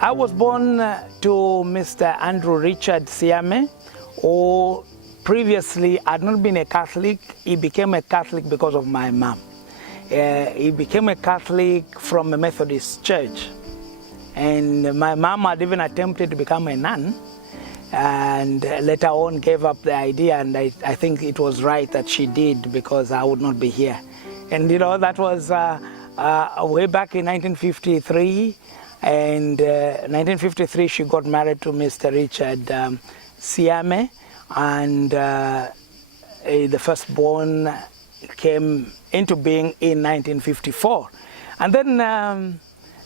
I was born to Mr. Andrew Richard Siame, who previously had not been a Catholic. He became a Catholic because of my mom. He became a Catholic from a Methodist church. And my mom had even attempted to become a nun, and later on gave up the idea, and I think it was right that she did, because I would not be here. And you know, that was way back in 1953, and 1953 she got married to Mr. Richard Siame, and the firstborn came into being in 1954. And then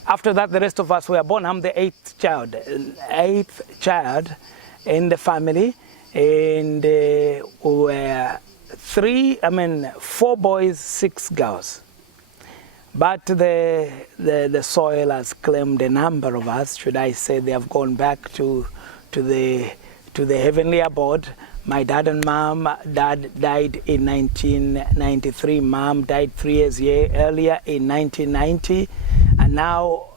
after that, the rest of us were born. I'm the eighth child in the family, and we were four boys, 6 girls. But the soil has claimed a number of us. Should I say, they have gone back to the heavenly abode. My dad and mom, dad died in 1993. Mom died 3 years earlier in 1990. And now,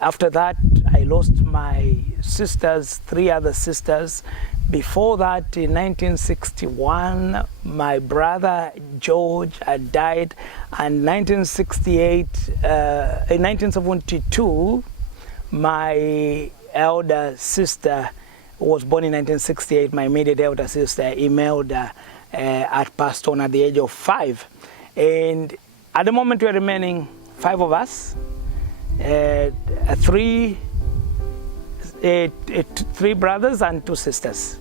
after that, I lost my sisters, 3 other sisters. Before that, in 1961, my brother George had died. And 1968, in 1972, my elder sister was born in 1968, my immediate elder sister, Imelda, had passed on at the age of 5. And at the moment, we are remaining 5 of us. 3 brothers and 2 sisters.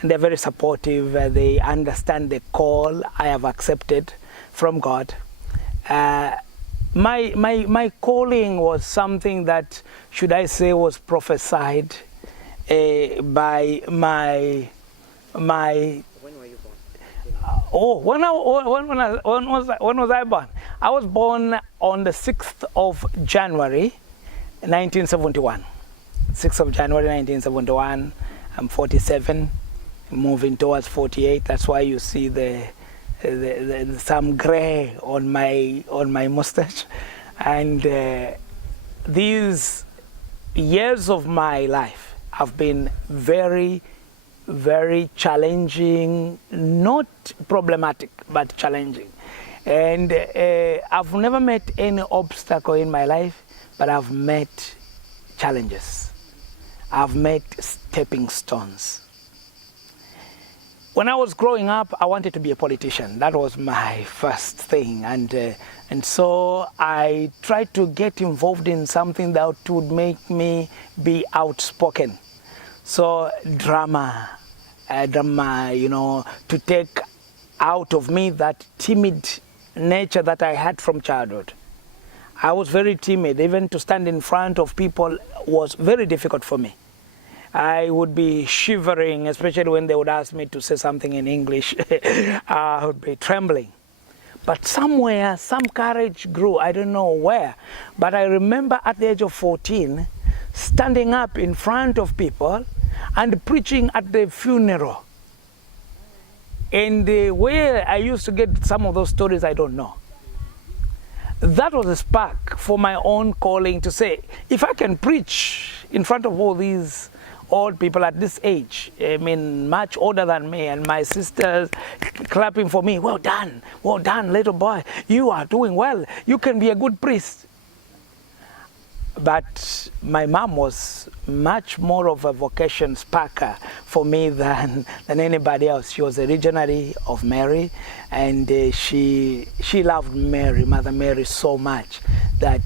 and they're very supportive. They understand the call I have accepted from God. My calling was something that, should I say, was prophesied by my. When were you born? When was I born? I was born on the 6th of January, 1971. 6th of January, 1971. I'm 47, moving towards 48. That's why you see some gray on my mustache. And these years of my life have been very, very challenging, not problematic, but challenging. And I've never met any obstacle in my life, but I've met challenges. I've met stepping stones. When I was growing up, I wanted to be a politician. That was my first thing. And so I tried to get involved in something that would make me be outspoken. So drama, to take out of me that timid nature that I had from childhood. I was very timid. Even to stand in front of people was very difficult for me. I would be shivering, especially when they would ask me to say something in English. I would be trembling. But somewhere, some courage grew. I don't know where. But I remember at the age of 14, standing up in front of people and preaching at the funeral. And where I used to get some of those stories, I don't know. That was a spark for my own calling to say, if I can preach in front of all these old people at this age, I mean, much older than me, and my sisters clapping for me, well done, little boy, you are doing well, you can be a good priest. But my mom was much more of a vocation sparker for me than anybody else. She was originally of Mary, and she loved Mary, Mother Mary, so much that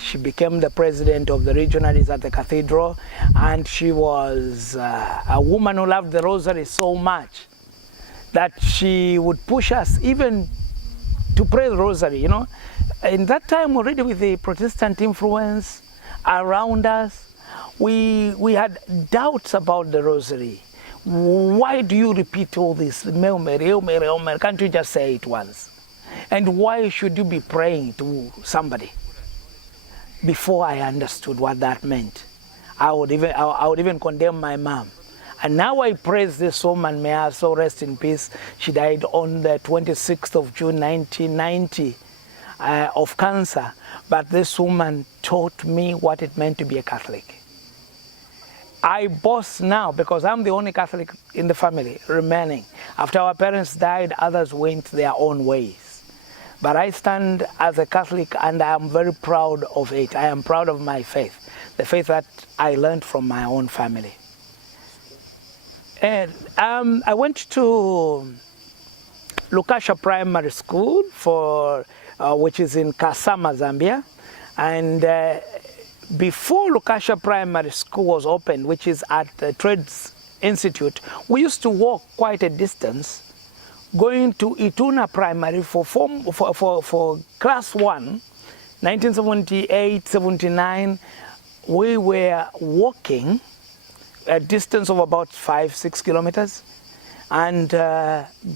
she became the president of the regionaries at the cathedral, and she was a woman who loved the rosary so much that she would push us even to pray the rosary, you know. In that time already, with the Protestant influence around us, we had doubts about the rosary. Why do you repeat all this? Hail Mary, Hail Mary, Hail Mary. Can't you just say it once? And why should you be praying to somebody? Before I understood what that meant, I would even condemn my mom. And now I praise this woman, may her soul rest in peace. She died on the 26th of June, 1990. Of cancer, but this woman taught me what it meant to be a Catholic. I boast now because I'm the only Catholic in the family remaining. After our parents died, others went their own ways. But I stand as a Catholic, and I am very proud of it. I am proud of my faith, the faith that I learned from my own family. And I went to Lukasha Primary School which is in Kasama, Zambia. And before Lukasha Primary School was opened, which is at the Trades Institute, we used to walk quite a distance going to Ituna Primary for class 1, 1978, 79. We were walking a distance of about 5-6 kilometers. And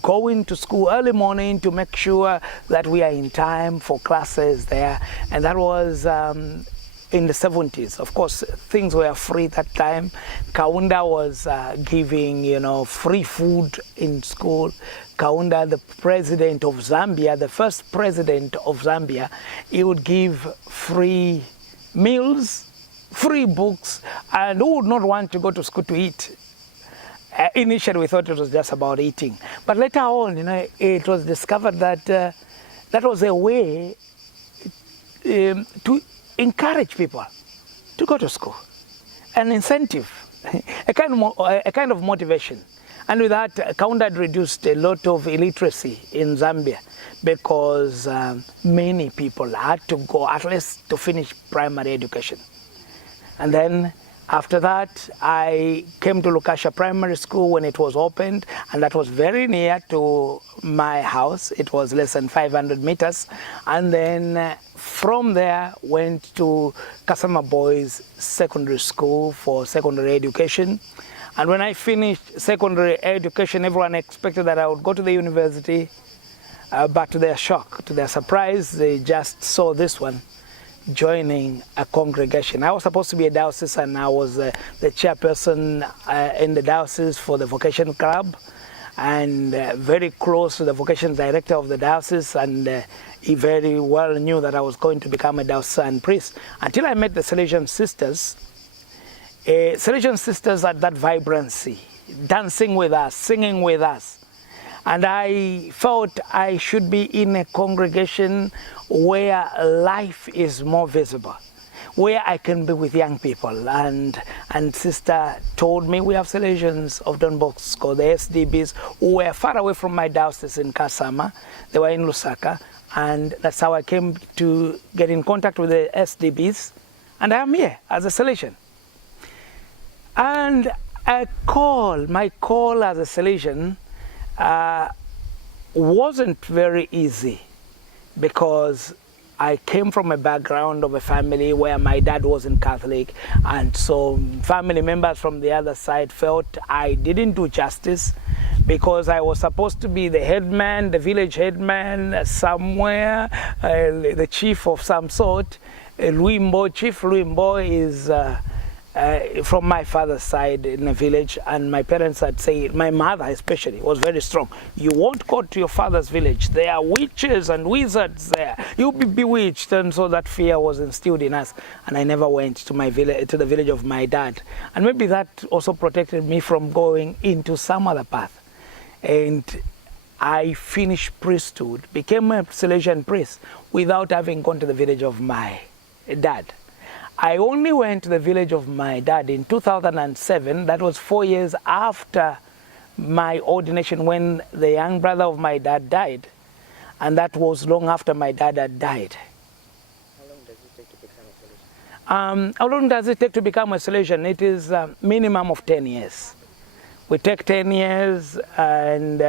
going to school early morning to make sure that we are in time for classes there. And that was in the 70s. Of course, things were free that time. Kaunda was giving, free food in school. Kaunda, the president of Zambia, the first president of Zambia, he would give free meals, free books, and who would not want to go to school to eat? Initially, we thought it was just about eating. But later on, it was discovered that that was a way to encourage people to go to school. An incentive, a kind of motivation. And with that, Kaunda had reduced a lot of illiteracy in Zambia because many people had to go at least to finish primary education. And then After that, I came to Lukasha Primary School when it was opened, and that was very near to my house. It was less than 500 meters. And then from there, went to Kasama Boys Secondary School for secondary education. And when I finished secondary education, everyone expected that I would go to the university, but to their shock, to their surprise, they just saw this one, joining a congregation. I was supposed to be a diocese, and I was the chairperson in the diocese for the vocation club, and very close to the vocation director of the diocese, and he very well knew that I was going to become a diocesan priest until I met the Salesian sisters. Salesian sisters had that vibrancy, dancing with us, singing with us. And I felt I should be in a congregation where life is more visible, where I can be with young people. And sister told me we have Salesians of Don Bosco, the SDBs, who were far away from my diocese in Kasama. They were in Lusaka. And that's how I came to get in contact with the SDBs. And I am here as a Salesian. And my call as a Salesian wasn't very easy, because I came from a background of a family where my dad wasn't Catholic, and so family members from the other side felt I didn't do justice, because I was supposed to be the headman, the village headman somewhere, the chief of some sort. Chief Luimbo is from my father's side in a village, and my parents had said, my mother especially was very strong, you won't go to your father's village, there are witches and wizards there, you'll be bewitched. And so that fear was instilled in us, and I never went to my village, to the village of my dad. And maybe that also protected me from going into some other path. And I finished priesthood, became a Salesian priest without having gone to the village of my dad. I only went to the village of my dad in 2007. That was 4 years after my ordination, when the young brother of my dad died. And that was long after my dad had died. How long does it take to become a Salesian? How long does it take to become a Salesian? It is a minimum of 10 years. We take 10 years, and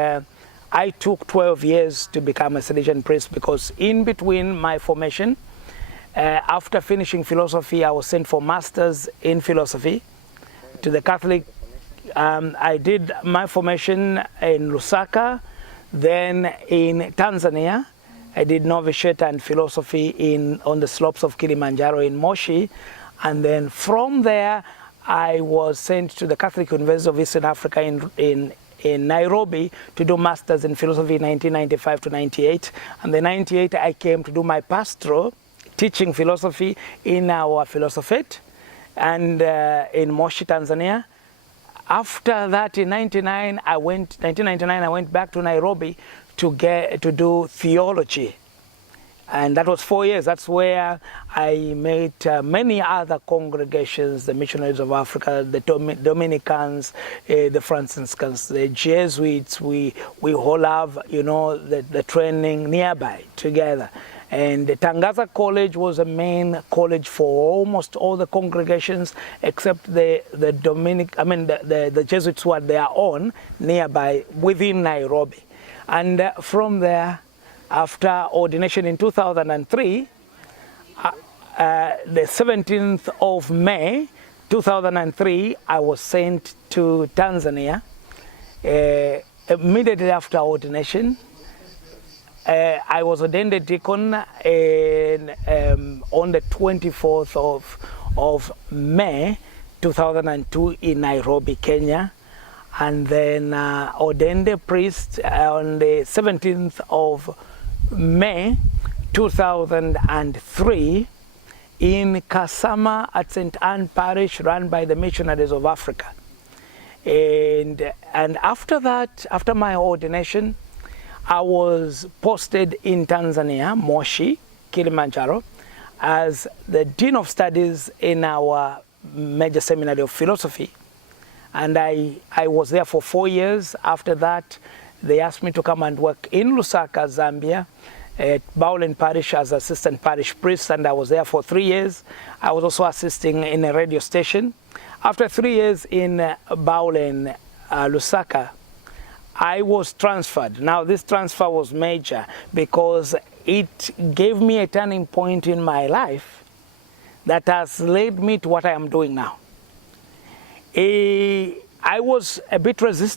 I took 12 years to become a Salesian priest, because in between my formation, after finishing philosophy, I was sent for masters in philosophy to the Catholic. I did my formation in Lusaka, then in Tanzania. I did novitiate and philosophy on the slopes of Kilimanjaro in Moshi. And then from there, I was sent to the Catholic University of Eastern Africa in Nairobi to do masters in philosophy in 1995 to 98. And then 98, I came to do my pastoral, teaching philosophy in our philosophate and in Moshi, Tanzania. After that, in 1999, I went back to Nairobi to do theology. And that was 4 years. That's where I met many other congregations, the Missionaries of Africa, the Dominicans, the Franciscans, the Jesuits. We all have, the training nearby together. And the Tangaza College was a main college for almost all the congregations, except the Jesuits who had their own nearby within Nairobi. And from there, after ordination in 2003, the 17th of May 2003, I was sent to Tanzania. Immediately after ordination, I was ordained a deacon on the 24th of May 2002 in Nairobi, Kenya, and then ordained a priest on the 17th of May 2003 in Kasama at St. Anne Parish, run by the Missionaries of Africa. And after that, after my ordination, I was posted in Tanzania, Moshi, Kilimanjaro, as the Dean of Studies in our major seminary of philosophy. And I was there for 4 years. After that, they asked me to come and work in Lusaka, Zambia, at Bowlen Parish as assistant parish priest, and I was there for 3 years. I was also assisting in a radio station. After 3 years in Baulen, Lusaka, I was transferred. Now this transfer was major because it gave me a turning point in my life that has led me to what I am doing now. I was a bit resistant